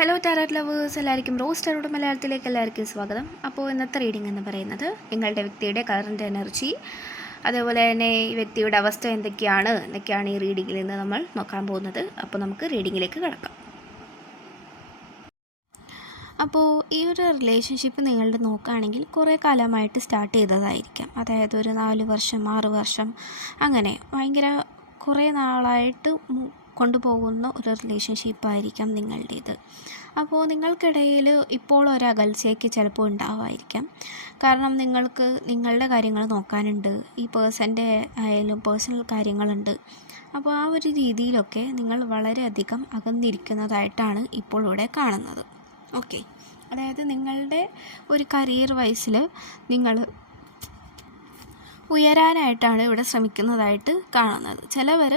Hello tarot lovers, എല്ലാവർക്കും rose tarot മലയാളത്തിലേക്ക് എല്ലാവർക്കും സ്വാഗതം. അപ്പോൾ ഇന്നത്തെ റീഡിംഗ് എന്ന് പറയുന്നത് നിങ്ങളുടെ വ്യക്തിയുടെ കറൻറ്റ് എനർജി, അതേപോലെ തന്നെ ഈ വ്യക്തിയുടെ അവസ്ഥ എന്നൊക്കെയാണ് ഈ റീഡിങ്ങിൽ നിന്ന് നമ്മൾ നോക്കാൻ പോകുന്നത്. അപ്പോൾ നമുക്ക് റീഡിങ്ങിലേക്ക് കിടക്കാം. അപ്പോൾ ഈ ഒരു റിലേഷൻഷിപ്പ് നിങ്ങളുടെ നോക്കുകയാണെങ്കിൽ കുറേ കാലമായിട്ട് സ്റ്റാർട്ട് ചെയ്തതായിരിക്കാം. അതായത് ഒരു 4 വർഷം 6 വർഷം അങ്ങനെ ഭയങ്കര കുറേ നാളായിട്ട് കൊണ്ടുപോകുന്ന ഒരു റിലേഷൻഷിപ്പായിരിക്കാം നിങ്ങളുടേത്. അപ്പോൾ നിങ്ങൾക്കിടയിൽ ഇപ്പോൾ ഒരു അകൽച്ചയ്ക്ക് ചിലപ്പോൾ ഉണ്ടാവായിരിക്കാം. കാരണം നിങ്ങൾക്ക് നിങ്ങളുടെ കാര്യങ്ങൾ നോക്കാനുണ്ട്, ഈ പേഴ്സൻ്റെ ആയാലും പേഴ്സണൽ കാര്യങ്ങളുണ്ട്. അപ്പോൾ ആ ഒരു രീതിയിലൊക്കെ നിങ്ങൾ വളരെയധികം അകന്നിരിക്കുന്നതായിട്ടാണ് ഇപ്പോൾ ഇവിടെ കാണുന്നത്. ഓക്കെ, അതായത് നിങ്ങളുടെ ഒരു കരിയർ വൈസിൽ നിങ്ങൾ ഉയരാനായിട്ടാണ് ഇവിടെ ശ്രമിക്കുന്നതായിട്ട് കാണുന്നത്. ചിലവർ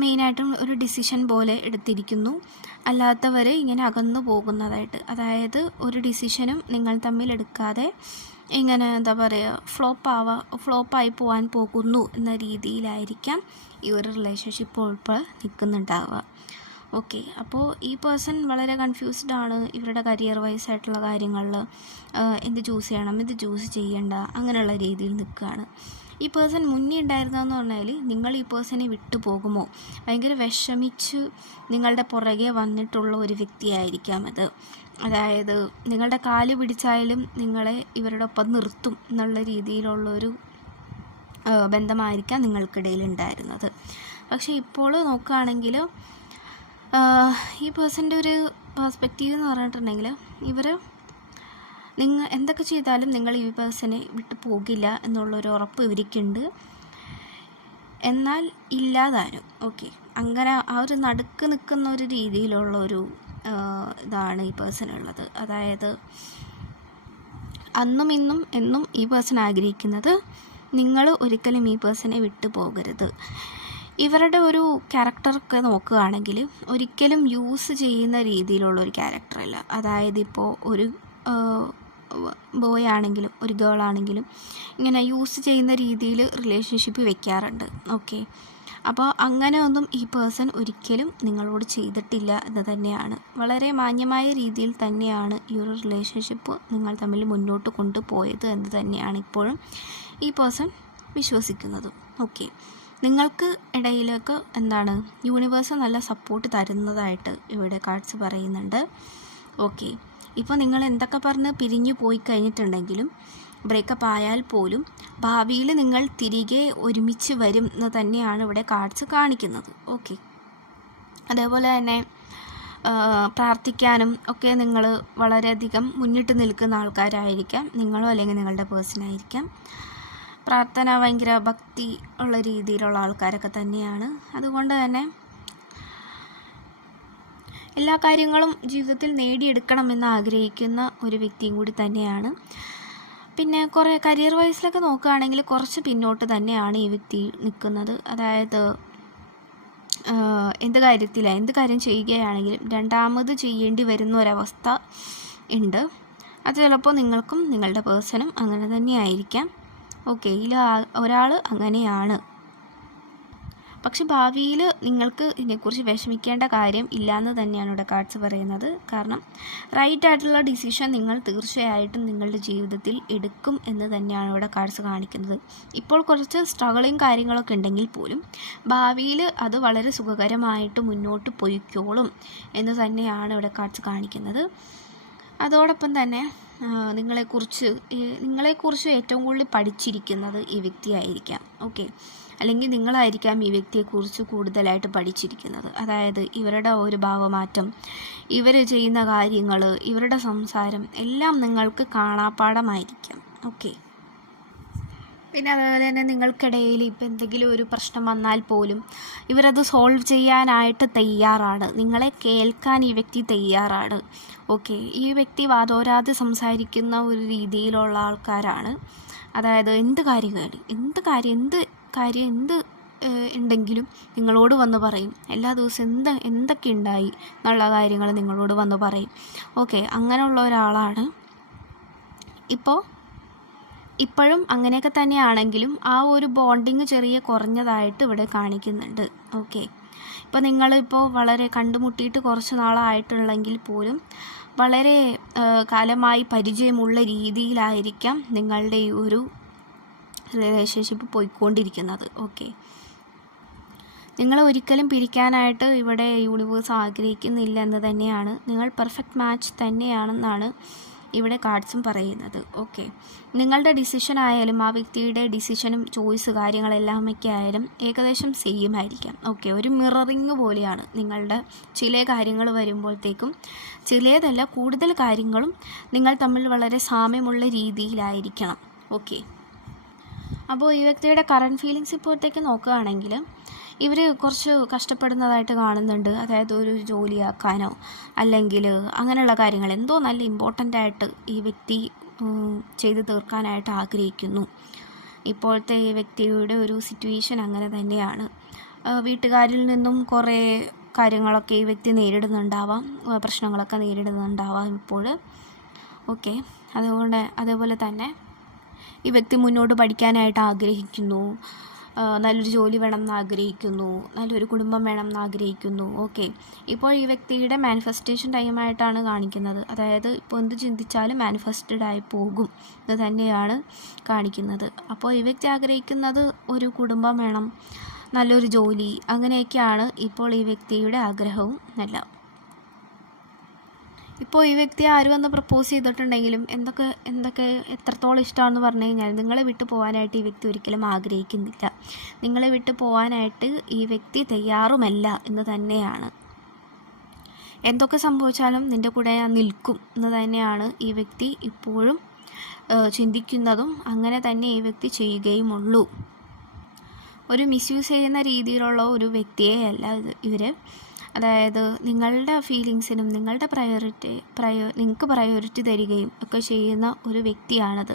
മെയിനായിട്ടും ഒരു ഡിസിഷൻ പോലെ എടുത്തിരിക്കുന്നു, അല്ലാത്തവർ ഇങ്ങനെ അകന്നു പോകുന്നതായിട്ട്. അതായത് ഒരു ഡിസിഷനും നിങ്ങൾ തമ്മിൽ എടുക്കാതെ ഇങ്ങനെ എന്താ പറയുക ഫ്ലോപ്പായി പോകാൻ പോകുന്നു എന്ന രീതിയിലായിരിക്കാം ഈ ഒരു റിലേഷൻഷിപ്പ് ഇപ്പോൾ നിൽക്കുന്നുണ്ടാവുക. ഓക്കെ, അപ്പോൾ ഈ പേഴ്സൺ വളരെ കൺഫ്യൂസ്ഡ് ആണ് ഇവരുടെ കരിയർ വൈസ് ആയിട്ടുള്ള കാര്യങ്ങളിൽ. എന്ത് ചൂസ് ചെയ്യണം, എന്ത് ചൂസ് ചെയ്യണ്ട, അങ്ങനെയുള്ള രീതിയിൽ നിൽക്കുകയാണ്. ഈ പേഴ്സൺ മുന്നേ ഉണ്ടായിരുന്നതെന്ന് പറഞ്ഞാൽ നിങ്ങൾ ഈ പേഴ്സണെ വിട്ടു പോകുമോ, ഭയങ്കര വിഷമിച്ച് നിങ്ങളുടെ പുറകെ വന്നിട്ടുള്ള ഒരു വ്യക്തിയായിരിക്കാം അത്. അതായത് നിങ്ങളുടെ കാല് പിടിച്ചായാലും നിങ്ങളെ ഇവരുടെ ഒപ്പം നിർത്തും എന്നുള്ള രീതിയിലുള്ളൊരു ബന്ധമായിരിക്കാം നിങ്ങൾക്കിടയിൽ ഉണ്ടായിരുന്നത്. പക്ഷേ ഇപ്പോൾ നോക്കുകയാണെങ്കിൽ ഈ പേഴ്സൻ്റെ ഒരു പെർസ്പെക്റ്റീവ് എന്ന് പറഞ്ഞിട്ടുണ്ടെങ്കിൽ നിങ്ങൾ എന്തൊക്കെ ചെയ്താലും നിങ്ങൾ ഈ പേഴ്സണെ വിട്ടു പോകില്ല എന്നുള്ളൊരു ഉറപ്പ് ഇവർക്കുണ്ട്. എന്നാൽ ഇല്ലാതാനും. ഓക്കെ, അങ്ങനെ ആ ഒരു നടുക്ക് നിൽക്കുന്ന ഒരു രീതിയിലുള്ളൊരു ഇതാണ് ഈ പേഴ്സണുള്ളത്. അതായത് അന്നും ഇന്നും എന്നും ഈ പേഴ്സൺ ആഗ്രഹിക്കുന്നത് നിങ്ങൾ ഒരിക്കലും ഈ പേഴ്സണെ വിട്ടു പോകരുത്. ഇവരുടെ ഒരു ക്യാരക്ടറൊക്കെ നോക്കുകയാണെങ്കിൽ ഒരിക്കലും യൂസ് ചെയ്യുന്ന രീതിയിലുള്ള ഒരു ക്യാരക്ടറല്ല. അതായത് ഇപ്പോൾ ഒരു ബോയ് ആണെങ്കിലും ഒരു ഗേൾ ആണെങ്കിലും ഇങ്ങനെ യൂസ് ചെയ്യുന്ന രീതിയിൽ റിലേഷൻഷിപ്പ് വെക്കാറുണ്ട്. ഓക്കെ, അപ്പോൾ അങ്ങനെ ഒന്നും ഈ പേഴ്സൺ ഒരിക്കലും നിങ്ങളോട് ചെയ്തിട്ടില്ല എന്ന് തന്നെയാണ്. വളരെ മാന്യമായ രീതിയിൽ തന്നെയാണ് ഈ ഒരു റിലേഷൻഷിപ്പ് നിങ്ങൾ തമ്മിൽ മുന്നോട്ട് കൊണ്ടുപോയത് എന്ന് തന്നെയാണ് ഇപ്പോഴും ഈ പേഴ്സൺ വിശ്വസിക്കുന്നത്. ഓക്കെ, നിങ്ങൾക്ക് ഇടയിലേക്ക് യൂണിവേഴ്സ് നല്ല സപ്പോർട്ട് തരുന്നതായിട്ട് ഇവിടെ കാർഡ്സ് പറയുന്നുണ്ട്. ഓക്കെ, ഇപ്പോൾ നിങ്ങൾ എന്തൊക്കെ പറഞ്ഞ് പിരിഞ്ഞു പോയി കഴിഞ്ഞിട്ടുണ്ടെങ്കിലും ബ്രേക്കപ്പ് ആയാൽ പോലും ഭാവിയിൽ നിങ്ങൾ തിരികെ ഒരുമിച്ച് വരും എന്ന് തന്നെയാണ് ഇവിടെ കാർഡ്സ് കാണിക്കുന്നത്. ഓക്കെ, അതേപോലെ തന്നെ പ്രാർത്ഥിക്കാനും ഒക്കെ നിങ്ങൾ വളരെയധികം മുന്നിട്ട് നിൽക്കുന്ന ആൾക്കാരായിരിക്കാം. നിങ്ങളോ അല്ലെങ്കിൽ നിങ്ങളുടെ പേഴ്സണായിരിക്കാം. പ്രാർത്ഥന ഭയങ്കര ഭക്തി ഉള്ള രീതിയിലുള്ള ആൾക്കാരൊക്കെ തന്നെയാണ്. അതുകൊണ്ട് തന്നെ എല്ലാ കാര്യങ്ങളും ജീവിതത്തിൽ നേടിയെടുക്കണമെന്ന് ആഗ്രഹിക്കുന്ന ഒരു വ്യക്തിയും കൂടി തന്നെയാണ്. പിന്നെ കുറേ കരിയർ വൈസിലൊക്കെ നോക്കുകയാണെങ്കിൽ കുറച്ച് പിന്നോട്ട് തന്നെയാണ് ഈ വ്യക്തി നിൽക്കുന്നത്. അതായത് എന്ത് കാര്യം ചെയ്യുകയാണെങ്കിലും രണ്ടാമത് ചെയ്യേണ്ടി വരുന്ന ഒരവസ്ഥ ഉണ്ട്. അത് ചിലപ്പോൾ നിങ്ങൾക്കും നിങ്ങളുടെ പേഴ്സണും അങ്ങനെ തന്നെ ആയിരിക്കാം. ഓക്കെ, ഇതിൽ ഒരാൾ അങ്ങനെയാണ്. പക്ഷെ ഭാവിയിൽ നിങ്ങൾക്ക് ഇതിനെക്കുറിച്ച് വിഷമിക്കേണ്ട കാര്യം ഇല്ലയെന്ന് തന്നെയാണ് ഇവിടെ കാർഡ്സ് പറയുന്നത്. കാരണം റൈറ്റ് ആയിട്ടുള്ള ഡിസിഷൻ നിങ്ങൾ തീർച്ചയായിട്ടും നിങ്ങളുടെ ജീവിതത്തിൽ എടുക്കും എന്ന് തന്നെയാണ് ഇവിടെ കാർഡ്സ് കാണിക്കുന്നത്. ഇപ്പോൾ കുറച്ച് സ്ട്രഗിളിങ് കാര്യങ്ങളൊക്കെ ഉണ്ടെങ്കിൽ പോലും ഭാവിയിൽ അത് വളരെ സുഖകരമായിട്ട് മുന്നോട്ട് പൊയ്ക്കോളും എന്ന് തന്നെയാണ് ഇവിടെ കാർഡ്സ് കാണിക്കുന്നത്. അതോടൊപ്പം തന്നെ നിങ്ങളെക്കുറിച്ച് ഏറ്റവും കൂടുതൽ പഠിച്ചിരിക്കുന്നത് ഈ വ്യക്തിയായിരിക്കാം. ഓക്കെ, അല്ലെങ്കിൽ നിങ്ങളായിരിക്കാം ഈ വ്യക്തിയെക്കുറിച്ച് കൂടുതലായിട്ട് പഠിച്ചിരിക്കുന്നത്. അതായത് ഇവരുടെ ഒരു ഭാവമാറ്റം, ഇവർ ചെയ്യുന്ന കാര്യങ്ങൾ, ഇവരുടെ സംസാരം എല്ലാം നിങ്ങൾക്ക് കാണാപ്പാഠമായിരിക്കാം. ഓക്കെ, പിന്നെ അതുപോലെ തന്നെ നിങ്ങൾക്കിടയിൽ ഇപ്പോൾ എന്തെങ്കിലും ഒരു പ്രശ്നം വന്നാൽ പോലും ഇവരത് സോൾവ് ചെയ്യാനായിട്ട് തയ്യാറാണ്. നിങ്ങളെ കേൾക്കാൻ ഈ വ്യക്തി തയ്യാറാണ്. ഓക്കെ, ഈ വ്യക്തി വാതോരാതെ സംസാരിക്കുന്ന ഒരു രീതിയിലുള്ള ആൾക്കാരാണ്. അതായത് എന്ത് ഉണ്ടെങ്കിലും നിങ്ങളോട് വന്ന് പറയും. എല്ലാ ദിവസവും എന്തൊക്കെ ഉണ്ടായി എന്നുള്ള കാര്യങ്ങൾ നിങ്ങളോട് വന്ന് പറയും. ഓക്കെ, അങ്ങനെയുള്ള ഒരാളാണ്. ഇപ്പോഴും അങ്ങനെയൊക്കെ തന്നെയാണെങ്കിലും ആ ഒരു ബോണ്ടിങ് ചെറിയ കുറഞ്ഞതായിട്ട് ഇവിടെ കാണിക്കുന്നുണ്ട്. ഓക്കെ, ഇപ്പോൾ നിങ്ങളിപ്പോൾ വളരെ കണ്ടുമുട്ടിയിട്ട് കുറച്ച് നാളായിട്ടുള്ളെങ്കിൽ പോലും വളരെ കാലമായി പരിചയമുള്ള രീതിയിലായിരിക്കാം നിങ്ങളുടെ ഈ ഒരു റിലേഷൻഷിപ്പ് പോയിക്കൊണ്ടിരിക്കുന്നത്. ഓക്കെ, നിങ്ങൾ ഒരിക്കലും പിരിക്കാനായിട്ട് ഇവിടെ യൂണിവേഴ്സ് ആഗ്രഹിക്കുന്നില്ല എന്ന് തന്നെയാണ്. നിങ്ങൾ പെർഫെക്റ്റ് മാച്ച് തന്നെയാണെന്നാണ് ഇവിടെ കാർഡ്സും പറയുന്നത്. ഓക്കെ, നിങ്ങളുടെ ഡിസിഷൻ ആയാലും ആ വ്യക്തിയുടെ ഡിസിഷനും ചോയ്സ് കാര്യങ്ങളെല്ലാമൊക്കെ ആയാലും ഏകദേശം സെയിം ആയിരിക്കാം. ഓക്കെ, ഒരു മിററിങ് പോലെയാണ് നിങ്ങളുടെ ചില കാര്യങ്ങൾ വരുമ്പോഴത്തേക്കും, ചിലതല്ല കൂടുതൽ കാര്യങ്ങളും നിങ്ങൾ തമ്മിൽ വളരെ സാമ്യമുള്ള രീതിയിലായിരിക്കണം. ഓക്കെ, അപ്പോൾ ഈ വ്യക്തിയുടെ കറണ്ട് ഫീലിങ്സ് ഇപ്പോഴത്തേക്ക് നോക്കുകയാണെങ്കിൽ ഇവർ കുറച്ച് കഷ്ടപ്പെടുന്നതായിട്ട് കാണുന്നുണ്ട്. അതായത് ഒരു ജോലിയാക്കാനോ അല്ലെങ്കിൽ അങ്ങനെയുള്ള കാര്യങ്ങൾ എന്തോ നല്ല ഇമ്പോർട്ടൻ്റ് ആയിട്ട് ഈ വ്യക്തി ചെയ്ത് തീർക്കാനായിട്ട് ആഗ്രഹിക്കുന്നു. ഇപ്പോഴത്തെ ഈ വ്യക്തിയുടെ ഒരു സിറ്റുവേഷൻ അങ്ങനെ തന്നെയാണ്. വീട്ടുകാരിൽ നിന്നും കുറേ കാര്യങ്ങളൊക്കെ ഈ വ്യക്തി നേരിടുന്നുണ്ടാവാം, പ്രശ്നങ്ങളൊക്കെ നേരിടുന്നുണ്ടാവാം ഇപ്പോൾ. ഓക്കെ, അതേപോലെ തന്നെ ഈ വ്യക്തി മുന്നോട്ട് പഠിക്കാനായിട്ട് ആഗ്രഹിക്കുന്നു, നല്ലൊരു ജോലി വേണം എന്ന് ആഗ്രഹിക്കുന്നു, നല്ലൊരു കുടുംബം വേണം എന്ന് ആഗ്രഹിക്കുന്നു. ഓക്കെ, ഇപ്പോൾ ഈ വ്യക്തിയുടെ മാനിഫെസ്റ്റേഷൻ ടൈമായിട്ടാണ് കാണിക്കുന്നത്. അതായത് ഇപ്പോൾ എന്ത് ചിന്തിച്ചാലും മാനിഫെസ്റ്റഡ് ആയി പോകും എന്ന് തന്നെയാണ് കാണിക്കുന്നത്. അപ്പോൾ ഈ വ്യക്തി ആഗ്രഹിക്കുന്നത് ഒരു കുടുംബം വേണം, നല്ലൊരു ജോലി, അങ്ങനെയൊക്കെയാണ് ഇപ്പോൾ ഈ വ്യക്തിയുടെ ആഗ്രഹവും എല്ലാം. ഇപ്പോൾ ഈ വ്യക്തി ആര് വന്ന് പ്രപ്പോസ് ചെയ്തിട്ടുണ്ടെങ്കിലും എന്തൊക്കെ എത്രത്തോളം ഇഷ്ടമാണെന്ന് പറഞ്ഞു കഴിഞ്ഞാൽ നിങ്ങളെ വിട്ടു പോകാനായിട്ട് ഈ വ്യക്തി ഒരിക്കലും ആഗ്രഹിക്കുന്നില്ല. നിങ്ങളെ വിട്ടു പോകാനായിട്ട് ഈ വ്യക്തി തയ്യാറുമല്ല എന്ന് തന്നെയാണ്. എന്തൊക്കെ സംഭവിച്ചാലും നിൻ്റെ കൂടെ ഞാൻ നിൽക്കും എന്ന് തന്നെയാണ് ഈ വ്യക്തി ഇപ്പോഴും ചിന്തിക്കുന്നതും അങ്ങനെ തന്നെ ഈ വ്യക്തി ചെയ്യുകയുമുള്ളൂ. ഒരു മിസ്യൂസ് ചെയ്യുന്ന രീതിയിലുള്ള ഒരു വ്യക്തിയെയല്ല ഇവർ. അതായത് നിങ്ങളുടെ ഫീലിങ്സിനും നിങ്ങളുടെ നിങ്ങൾക്ക് പ്രയോറിറ്റി തരികയും ഒക്കെ ചെയ്യുന്ന ഒരു വ്യക്തിയാണത്.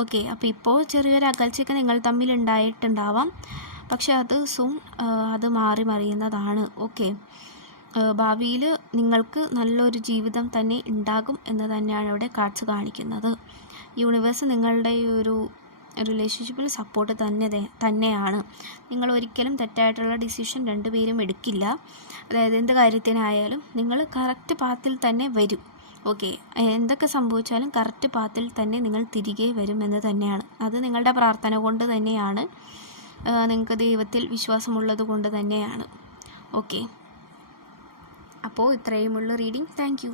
ഓക്കെ, അപ്പോൾ ഇപ്പോൾ ചെറിയൊരു അകൽച്ചയൊക്കെ നിങ്ങൾ തമ്മിൽ ഉണ്ടായിട്ടുണ്ടാവാം, പക്ഷെ അത് അത് മാറി മറിയുന്നതാണ്. ഓക്കെ, ഭാവിയിൽ നിങ്ങൾക്ക് നല്ലൊരു ജീവിതം തന്നെ ഉണ്ടാകും എന്ന് തന്നെയാണ് ഇവിടെ കാർഡ്സ് കാണിക്കുന്നത്. യൂണിവേഴ്സ് നിങ്ങളുടെ ഈ ഒരു റിലേഷൻഷിപ്പിൽ സപ്പോർട്ട് തന്നെയാണ്. നിങ്ങൾ ഒരിക്കലും തെറ്റായിട്ടുള്ള ഡിസിഷൻ രണ്ടുപേരും എടുക്കില്ല. അതായത് എന്ത് കാര്യത്തിനായാലും നിങ്ങൾ കറക്റ്റ് പാത്തിൽ തന്നെ വരും. ഓക്കെ, എന്തൊക്കെ സംഭവിച്ചാലും കറക്റ്റ് പാത്തിൽ തന്നെ നിങ്ങൾ തിരികെ വരും എന്ന് തന്നെയാണ്. അത് നിങ്ങളുടെ പ്രാർത്ഥന കൊണ്ട് തന്നെയാണ്, നിങ്ങൾക്ക് ദൈവത്തിൽ വിശ്വാസമുള്ളത് കൊണ്ട് തന്നെയാണ്. ഓക്കെ, അപ്പോൾ ഇത്രയുമുള്ള റീഡിംഗ്. Thank you.